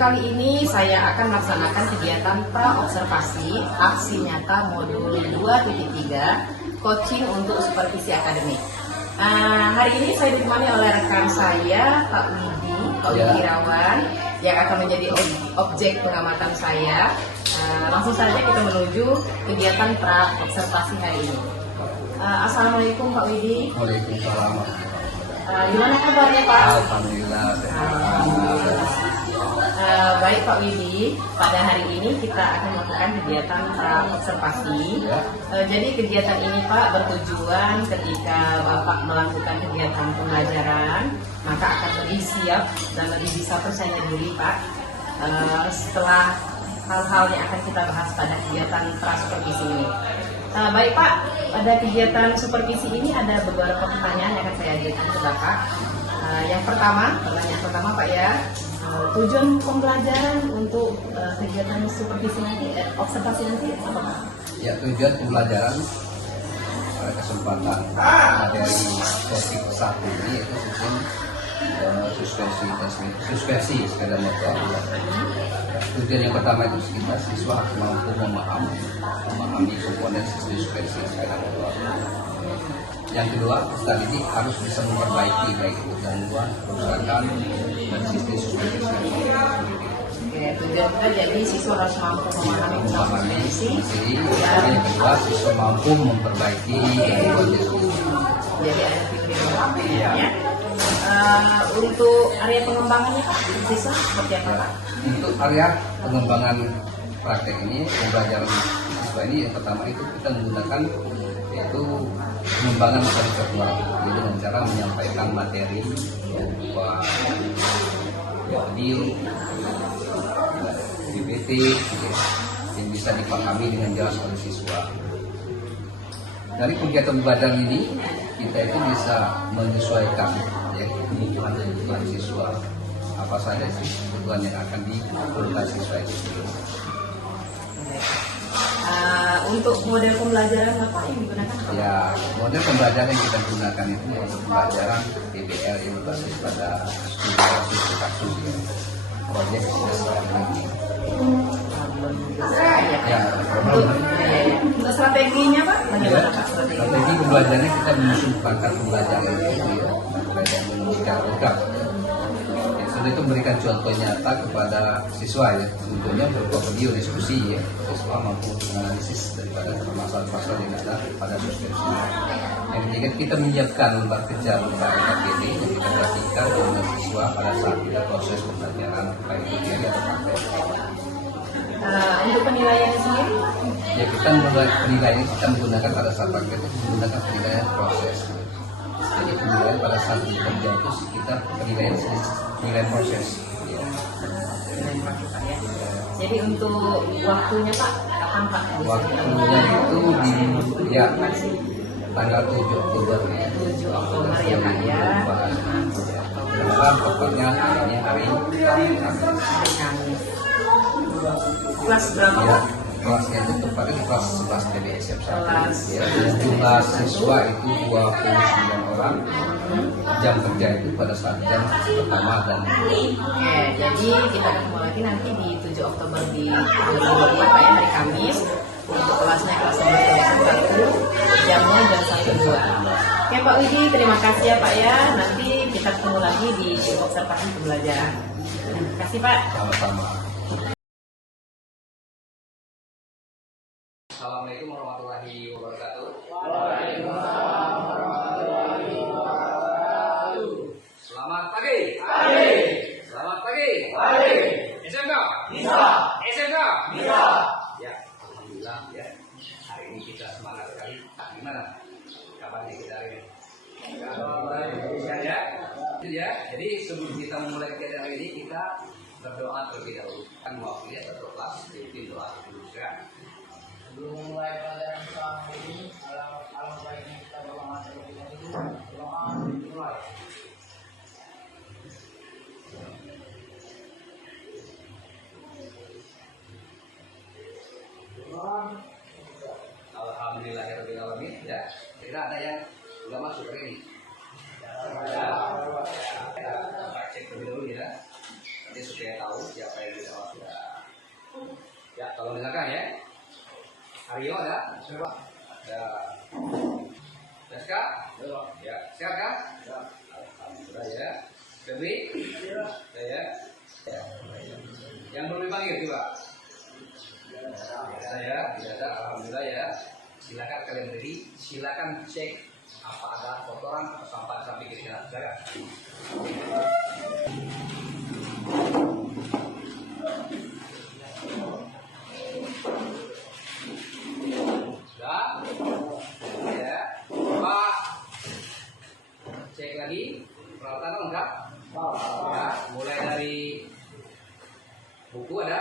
kali ini saya akan melaksanakan kegiatan pra-observasi aksi nyata modul 2.3 coaching untuk supervisi akademik. Hari ini saya ditemani oleh rekan saya Pak Widi Irawan yang akan menjadi objek pengamatan saya. Langsung saja kita menuju kegiatan pra-observasi hari ini. Assalamualaikum Pak Widi. Waalaikumsalam. Gimana kabarnya Pak? Alhamdulillah. Baik Pak Widi, pada hari ini kita akan melakukan kegiatan pra-observasi. Jadi kegiatan ini Pak bertujuan ketika Bapak melakukan kegiatan pembelajaran, maka akan lebih siap dan lebih bisa percaya diri Pak setelah hal-hal yang akan kita bahas pada kegiatan pra-supervisi ini. Baik Pak, pada kegiatan supervisi ini ada beberapa pertanyaan yang akan saya ajukan ke Bapak. Yang pertanyaan pertama Pak ya, tujuan pembelajaran untuk kegiatan supervisi nanti, observasi nanti apa Pak? Ya, tujuan pembelajaran pada kesempatan materi topik 1 ini yaitu suspensi sepeda motor. Tujuan yang pertama itu kita siswa harus mampu memahami komponen sistem suspensi sepeda motor. Yang kedua, peserta didik harus bisa memperbaiki baik itu gangguan, kerusakan dan sistem suspensi. Tujuan kita jadi siswa harus mampu memahami suspensi. Yang kedua, siswa mampu memperbaiki gangguan suspensi. Jadi ada tujuan ya. Untuk area pengembangannya Pak, siswa seperti apa Pak? Untuk area pengembangan praktek ini, pembelajaran siswa ini yang pertama itu kita menggunakan yaitu pengembangan materi virtual, jadi dengan cara menyampaikan materi berupa video, PPT yang bisa dipahami dengan jelas oleh siswa. Dari kegiatan pembelajaran ini kita itu bisa menyesuaikan ya kebutuhan siswa, apa saja sih kebutuhan yang akan diperlukan siswa itu. Untuk model pembelajaran apa yang digunakan? Ya, model pembelajaran yang kita gunakan itu model pembelajaran PBL yang berbasis pada studi kasus proyek strategi. Ya, untuk strateginya Pak, bagaimana Pak? Strategi pembelajarannya kita menyusun paket pembelajaran itu secara lengkap. Itu memberikan contoh nyata kepada siswa ya, tentunya berupa video diskusi ya, siswa mampu menganalisis daripada permasalahan-permasalahan yang ada pada suspensi. Yang ketiga, kita menyiapkan lembar kerja KPD yang kita praktikkan dengan siswa pada saat kita proses pembelajaran baik teori atau praktek. Untuk penilaian sendiri? Ya, kita penilaian kita menggunakan pada saat praktek menggunakan penilaian proses. Jadi penilaian pada saat bekerja itu kita penilaian proses. Ya. Jadi untuk waktunya Pak, kapan Pak? Waktunya itu di tanggal 7 Oktober ya. 7 Oktober ya Pak ya. Tepatnya hari Kamis. Kelas berapa Ya, Pak? kelasnya itu tepatnya di kelas 11 PDSM 1. Ya, jumlah siswa itu 29 orang. Jam kerja itu pada saat jam pertama dan Jadi kita ketemu lagi nanti di 7 Oktober di 2024 Pak ya, hari Kamis. Untuk kelasnya kelas 11 PDSM 1, jamnya jam 1-2. Oke Pak Widi, terima kasih ya Pak ya. Nanti kita ketemu lagi di observasi pembelajaran. Terima kasih Pak. sama-sama. Assalamualaikum warahmatullahi wabarakatuh. Waalaikumsalam warahmatullahi wabarakatuh. Selamat pagi. Selamat pagi. SMK? Bisa. SMK? Bisa. Ya, alhamdulillah ya. Hari ini kita semangat sekali. Gimana kabarnya kita hari ini? Ya. Jadi sebelum kita memulai kegiatan hari ini kita berdoa terlebih dahulu. Kan waktunya berdoa, jadi doa dulu ya. Sebelum memulai pelajaran kita hari ini, alangkah baiknya kita berdoa terlebih dahulu. Doa dimulai. Alhamdulillahirobbilalamin. Ya, kita ada yang nggak masuk hari ini. Kita cek dulu ya. Nanti supaya tahu siapa yang tidak sudah. Ya, tolong dengarkan ya. Aryo ada? Ada. Daska? Ya. Sehat kan? Alhamdulillah ya. Febri? Ya. Yang belum dipanggil coba. Saya tidak ada. Alhamdulillah ya. Silakan kalian berdiri. Silakan cek apa ada kotoran atau sampah samping kiri kanan. Silakan. Sudah? Ya. Pak. Cek lagi. Peralatan lengkap. Ya. Mulai dari buku ada.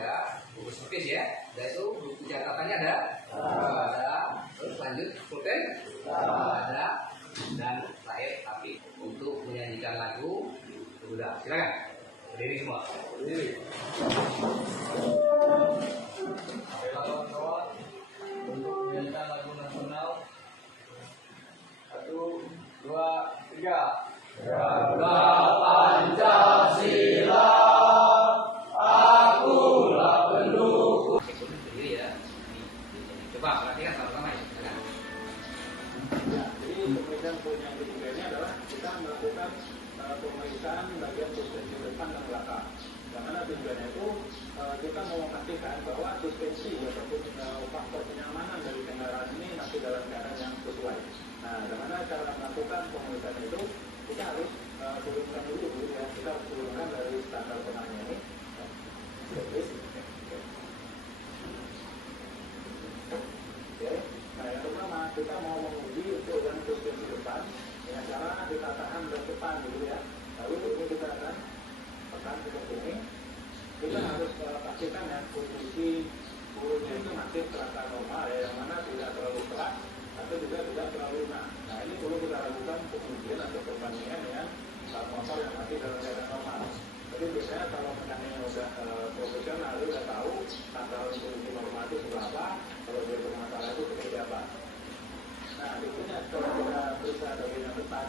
Ya. Buku servis ya. Dan itu buku catatannya ada. Ada. Terus lanjut pulpen. Ada. Dan lahir api untuk menyanyikan lagu. Sudah. Silakan. Berdiri semua. Berdiri. Kawan-kawan, untuk menyanyikan lagu nasional 1, 2, 3. Jaga Pancasila, akulah pendukung. Berdiri ya. Coba perhatikan sama-sama ya. Silakan. Ya, jadi pemeriksaan poin yang ketiga ini adalah kita melakukan pemeriksaan bagian suspensi depan dan belakang. Yang mana tujuannya itu kita mau memastikan bahwa suspensi ataupun faktor kenyamanan dari kendaraan ini masih dalam keadaan yang sesuai. Nah, bagaimana cara melakukan pemeriksaan itu? Kita harus turunkan dulu ya. Kita harus turunkan dari standar penanya ini. Oke. Nah, yang pertama kita mau menguji untuk yang suspensi depan dengan cara kita tahan ke depan dulu ya. Lalu ini kita akan tekan ke sini. Kita harus pastikan ya posisi burunya itu masih terasa normal ya, yang mana tidak terlalu keras atau juga tidak terlalu lunak. Nah, ini perlu kita lakukan pengujian atau perbandingan dengan motor yang masih dalam keadaan normal. Jadi biasanya kalau mekannya sudah profesional, dia sudah tahu takaran posisi normal itu berapa, kalau dia bermasalah itu seperti apa. Nah, berikutnya setelah kita periksa bagian depan,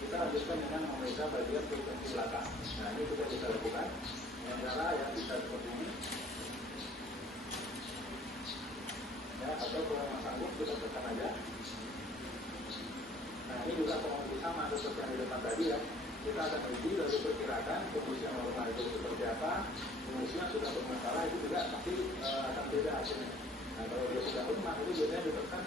kita lanjutkan dengan memeriksa bagian suspensi belakang. Nah, ini juga bisa lakukan dengan cara yang bisa seperti ini. Ya, atau kalau nggak sanggup kita tekan aja. Nah, ini juga penguji sama seperti yang di depan tadi ya. Kita akan uji lalu perkirakan kondisi yang normal itu seperti apa. Kondisi yang sudah bermasalah itu juga pasti akan beda hasilnya. Nah, kalau dia sudah lemah itu biasanya ditekan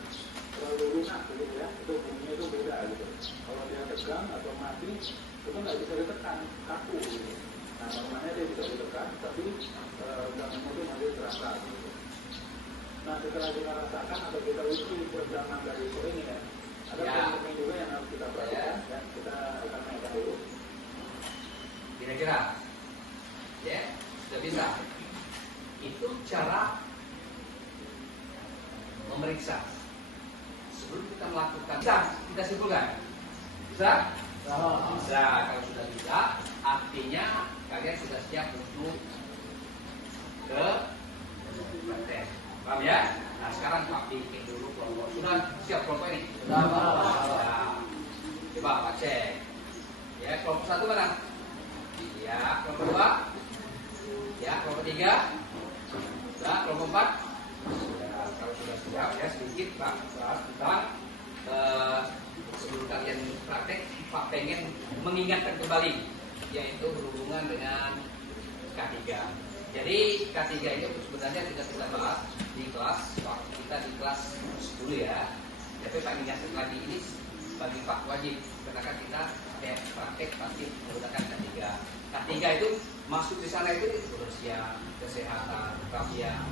terlalu lunak gitu ya. Itu bunyinya itu beda gitu. Kalau dia tegang atau mati itu nggak bisa ditekan, kaku gitu. Nah, normalnya dia bisa ditekan, tapi jangan itu masih terasa gitu. Nah, setelah kita rasakan atau kita uji perjalanan dari ini ya, ada poin juga yang harus kita perhatikan ya. Kita akan naikkan dulu. Kira-kira, ya, sudah bisa. Itu cara memeriksa. Sebelum kita melakukan, kita simpulkan. Bisa? Bisa. Kalau sudah bisa, artinya kalian sudah siap untuk ke praktek. Paham ya? Nah, sekarang Pak bikin dulu kelompok. Sudah siap kelompok ini? Sudah. Coba Pak cek. Ya, kelompok 1 mana? Ya, kelompok 2. Ya, kelompok 3. Sudah, kelompok 4. Ya, kalau sudah siap ya sedikit Pak tentang sebelum kalian praktek, Pak pengen mengingatkan kembali, yaitu berhubungan dengan K3. Jadi K3 ini sebenarnya sudah kita bahas di kelas, waktu kita di kelas 10 ya. Tapi Pak ingatkan lagi, ini bagi Pak wajib, karena kan kita praktek pasti menggunakan K3. K3 itu masuk di sana itu kebersihan, kesehatan, kebersihan.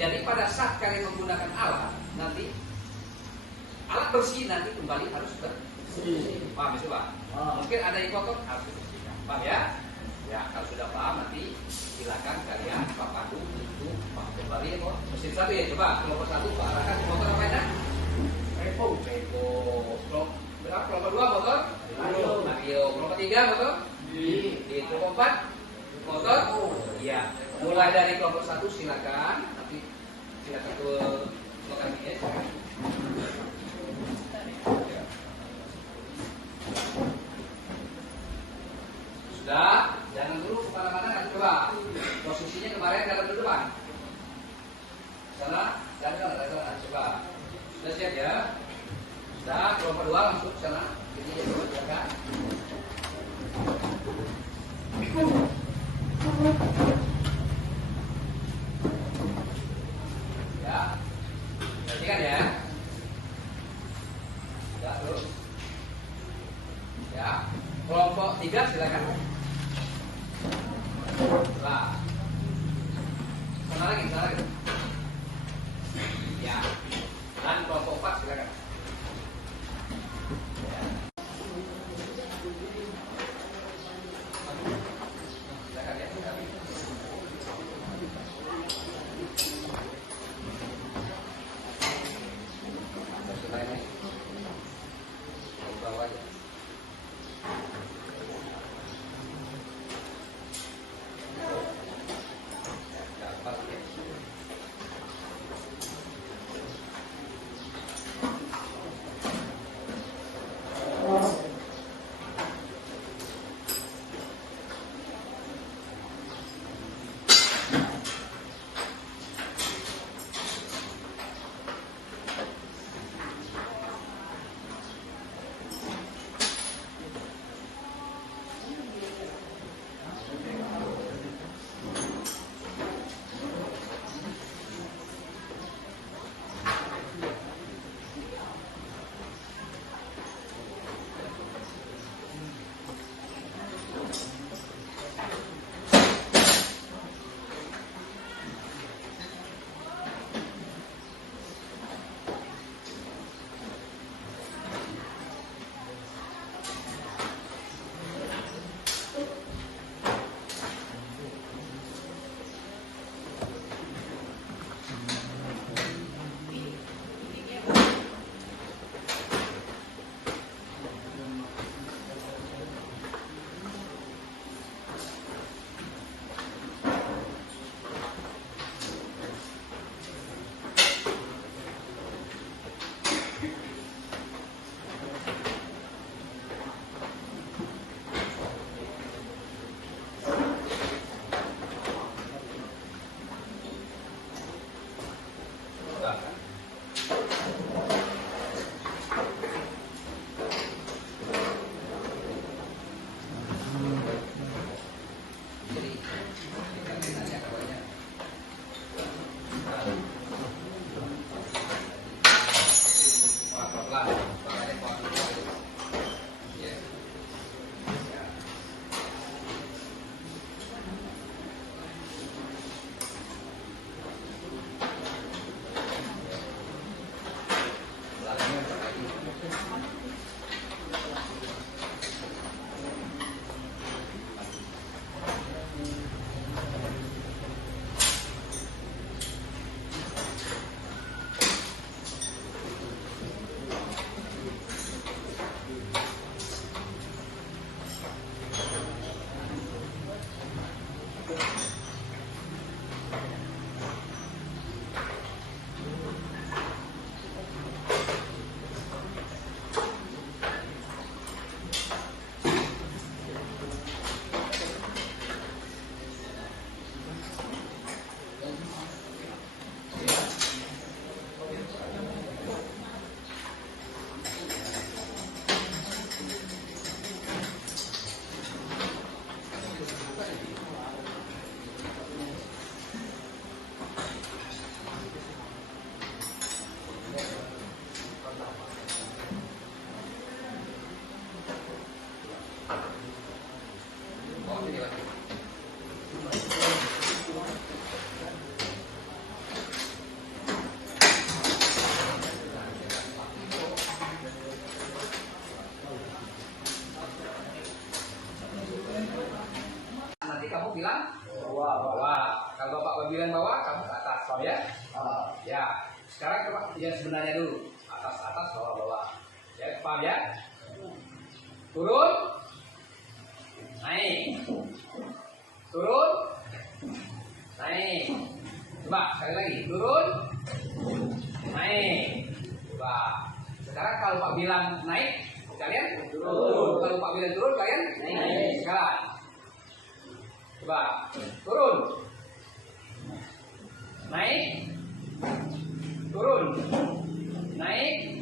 Jadi pada saat kalian menggunakan alat, nanti alat bersih nanti kembali harus bersih. Paham ya Pak? Mungkin ada yang kotor harus dibersihkan. Paham ya? Ya, kalau sudah paham nanti silakan kalian Pak Pandu untuk kembali ya kok. Mesin 1 ya, coba kelompok 1 Pak arahkan motor apa ya? Repo. Kelompok 2 motor? Mario. Kelompok 3 motor? Di kelompok 4 motor? Iya. Mulai dari kelompok 1 silakan, nanti silakan ke lokasi ya. Sudah, jangan dulu kemana-mana. Ya, perhatikan ya. Ya, terus. Ya, kelompok 3 silakan. Lah. Sana lagi, sana lagi. Ya. Dan kelompok 4 silakan. Ya. Silakan ya, silakan. Selesai nih. Bawah aja. Dapat ya. Kamu bilang bawah. Kalau Bapak bilang bawah, kamu ke atas, ya? Ya. Sekarang coba yang sebenarnya dulu. Atas, bawah. Ya, paham ya? Turun, naik, turun, naik. Coba sekali lagi, turun, naik. Coba. Sekarang kalau Pak bilang naik, kalian turun. Kalau Pak bilang turun, kalian naik. Sekarang. Coba, turun, naik, turun, naik.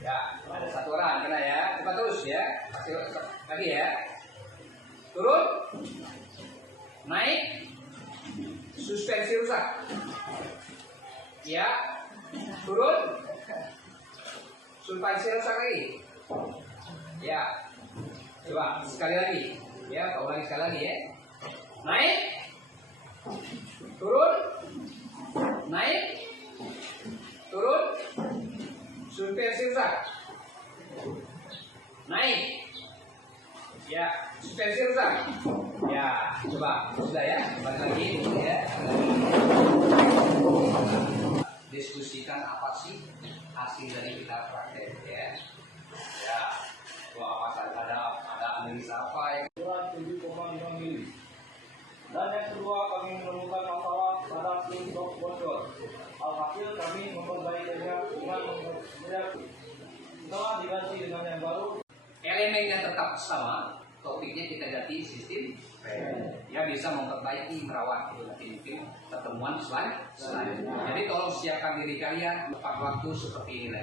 Ya, ada satu orang kena ya. Coba terus ya, kasih lagi ya. Turun, Ya. Turun. Sulpansi rusak lagi. Ya. Coba sekali lagi. Ya, Pak ulangi sekali lagi ya. Naik. Turun. Naik. Turun. Sulpansi rusak. Naik. Ya, suspensi rusak. Ya, coba sudah ya, balik lagi ya. Diskusikan apa sih hasil dari kita praktek ya. Ya, wah ada analisa apa ya? 7,5 mili. Dan yang kedua, kami menemukan masalah pada sim box bocor. Alhasil kami memperbaikinya dengan setelah diganti dengan yang baru. Elemennya tetap sama, topiknya kita ganti sistem ya, bisa memperbaiki, merawat itu nanti mungkin pertemuan selanjutnya. Jadi tolong siapkan diri kalian tepat waktu seperti ini.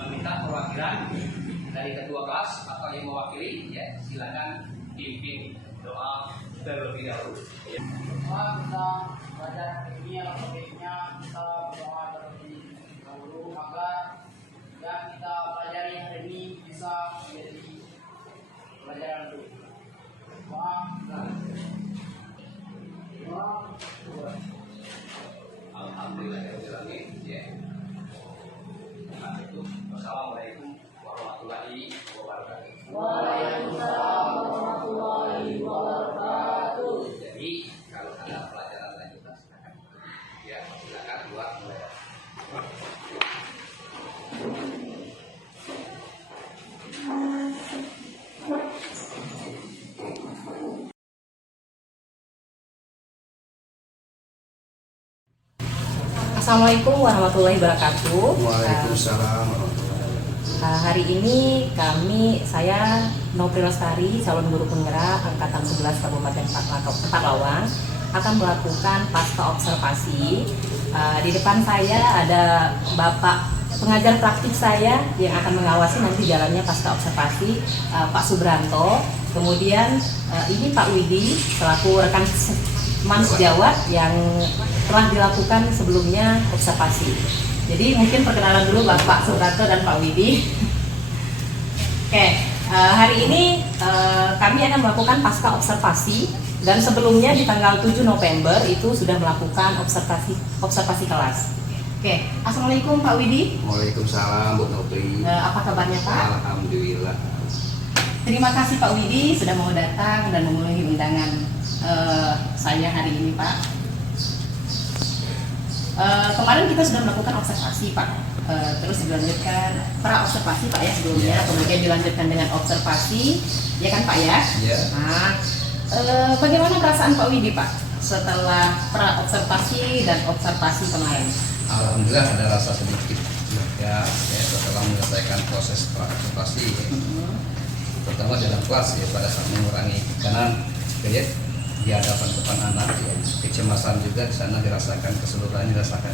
Meminta perwakilan dari ketua kelas atau yang mewakili ya, silakan pimpin doa terlebih dahulu. Ya. Setelah kita belajar ini atau topiknya, kita berdoa terlebih dahulu agar yang kita pelajari hari ini bisa menjadi pelajaran itu. Alhamdulillah ya. Assalamualaikum warahmatullahi wabarakatuh. Waalaikumsalam warahmatullahi wabarakatuh. Jadi kalau ada pelajaran lanjutan silakan. Ya, silakan buat mulai. Assalamualaikum warahmatullahi wabarakatuh. Waalaikumsalam warahmatullahi wabarakatuh. Hari ini saya Nopri Lestari, calon guru penggerak angkatan 11 Kabupaten Pekalongan, akan melakukan pasca observasi. Di depan saya ada Bapak pengajar praktik saya yang akan mengawasi nanti jalannya pasca observasi, Pak Subranto. Kemudian ini Pak Widi selaku rekan sejawat yang telah dilakukan sebelumnya observasi. Jadi mungkin perkenalan dulu Bapak Subranto dan Pak Widi. Oke, hari ini kami akan melakukan pasca observasi, dan sebelumnya di tanggal 7 November itu sudah melakukan observasi kelas. Oke, Assalamualaikum Pak Widi. Waalaikumsalam Bu Nopri. Apa kabarnya Pak? Alhamdulillah. Terima kasih Pak Widi sudah mau datang dan memenuhi undangan saya hari ini Pak. Kemarin kita sudah melakukan observasi Pak, terus dilanjutkan pra observasi Pak ya sebelumnya, kemudian dilanjutkan dengan observasi, ya kan Pak ya? Ya. Nah, bagaimana perasaan Pak Widi Pak setelah pra observasi dan observasi kemarin? Alhamdulillah ada rasa sedikit lega ya, setelah menyelesaikan proses pra observasi ya. Terutama dalam kelas ya, pada saat mengurangi tekanan ya, di hadapan depan anak ya, kecemasan juga di sana dirasakan, keseluruhan dirasakan.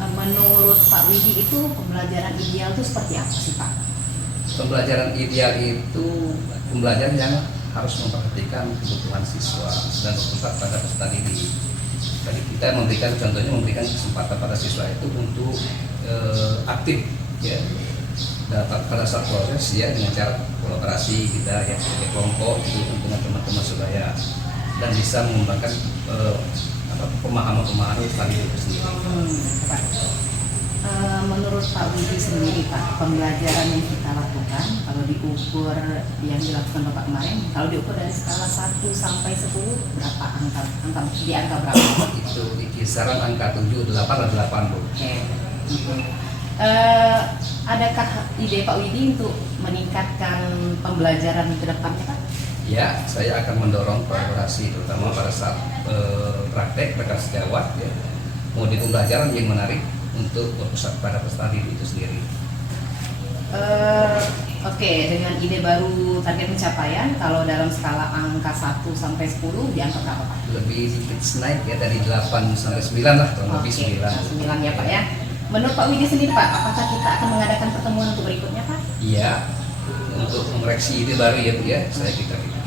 Menurut Pak Widi itu pembelajaran ideal itu seperti apa sih Pak? Pembelajaran ideal itu pembelajaran yang harus memperhatikan kebutuhan siswa dan berpusat pada peserta didik. Tadi kita memberikan kesempatan pada siswa itu untuk aktif ya, dapat pada saat proses ya, dengan cara kolaborasi kita ya, kelompok gitu, dengan teman-teman sebaya, dan bisa mengembangkan pemahaman tadi itu sendiri. Menurut Pak Widi sendiri Pak, pembelajaran yang kita lakukan kalau diukur yang dilakukan Bapak kemarin, kalau diukur dari skala 1 sampai 10 berapa angka berapa? Itu di kisaran angka 7, 8 atau 8 Bu. Oke. Adakah ide Pak Widi untuk meningkatkan pembelajaran ke depannya Pak? Ya, saya akan mendorong kolaborasi terutama pada saat praktek rekan sejawat ya. Kemudian pembelajaran yang menarik untuk berpusat pada peserta didik itu sendiri. Oke, dengan ide baru target pencapaian, kalau dalam skala angka 1 sampai 10 di angka berapa Pak? Lebih sedikit naik ya, dari 8 sampai 9 lah, kurang lebih 9. 9 ya Pak ya. Menurut Pak Widi sendiri Pak, apakah kita akan mengadakan pertemuan untuk berikutnya Pak? Iya, untuk mengoreksi ide baru ya Bu ya,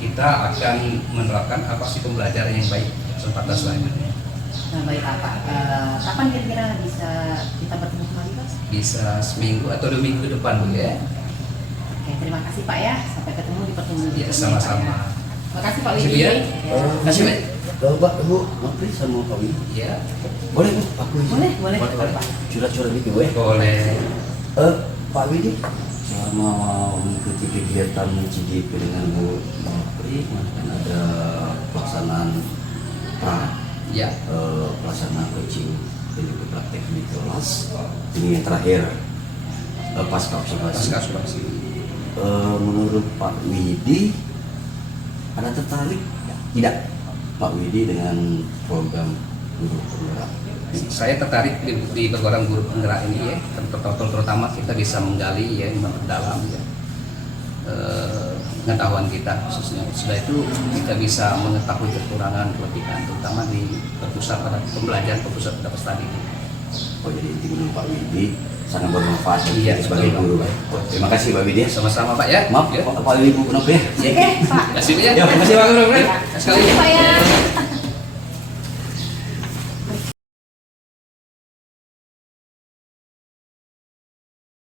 kita akan menerapkan apa sih pembelajaran yang baik kesempatan selanjutnya. Nah, baik Pak. Kapan kira-kira bisa kita bertemu kembali Pak? Bisa seminggu atau 2 minggu ke depan Bu ya. Oke, terima kasih Pak ya. Sampai ketemu di pertemuan Ya, berikutnya, sama-sama. Pak, ya. Terima kasih Pak Terima Widi. kasih, Bu, ya. Ya. Kasih Pak. Pak, Bu, mampir sama Pak Widi. Ya, Boleh Bu, aku izin. Boleh, boleh, Boleh, boleh. Pak. Curhat-curhat dikit Bu ya. boleh. Pak Widi, selama mengikuti kegiatan CJP dengan Bu Mapri, kan ada pelaksanaan Ya, pelaksanaan coaching dan juga praktek di kelas. Ini yang terakhir pasca observasi. pasca asuransi. Menurut Pak Widi, ada tertarik tidak Pak Widi dengan program guru penggerak? Saya tertarik di program guru penggerak ini ya, terutama kita bisa menggali ya, memperdalam ya, pengetahuan kita khususnya. Sudah itu kita bisa mengetahui kekurangan kelebihan, terutama di berpusat pada pembelajaran, berpusat pada studi. Oh, jadi inti menurut Pak Widi sangat bermanfaat Iya, sebagai betul, guru. Pak. Oh, terima kasih Pak Widi. Sama-sama Pak ya. Maaf Ya. Pak Widi Bu kenapa ya? Oke, Pak. Terima kasih Bu ya. Ya, terima kasih Pak Guru. Sekali lagi. Pak ya.